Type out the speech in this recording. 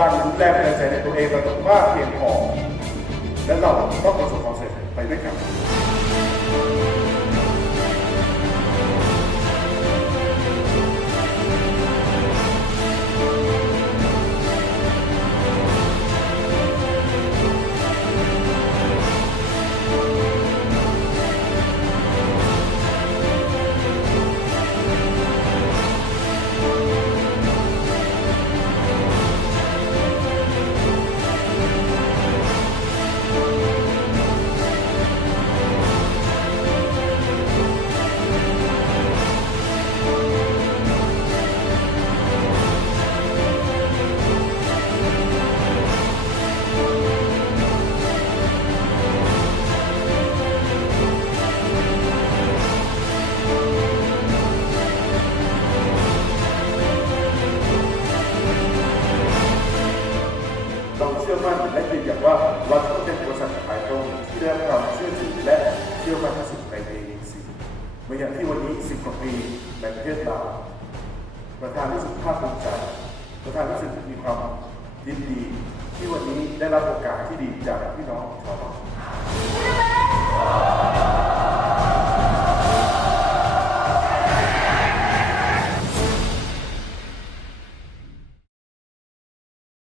ลังแรงบันดาลใจในตัวเองเราต้องมากเพียงพอและเราต้องประสบความสำเร็จไปด้วยกันเราเชื่อมั่นและยืนยันว่าเราจะต้องเป็นบริษัทขายตรงที่ได้รับความเชื่อถือและเชื่อมั่นที่สุดใน AEC เมื่ออย่างที่วันนี้10 กว่าปีในประเทศลาวประธานรู้สึกภาคภูมิใจประธานรู้สึกมีความยินดีที่วันนี้ได้รับโอกาสที่ดีจากพี่น้องชาว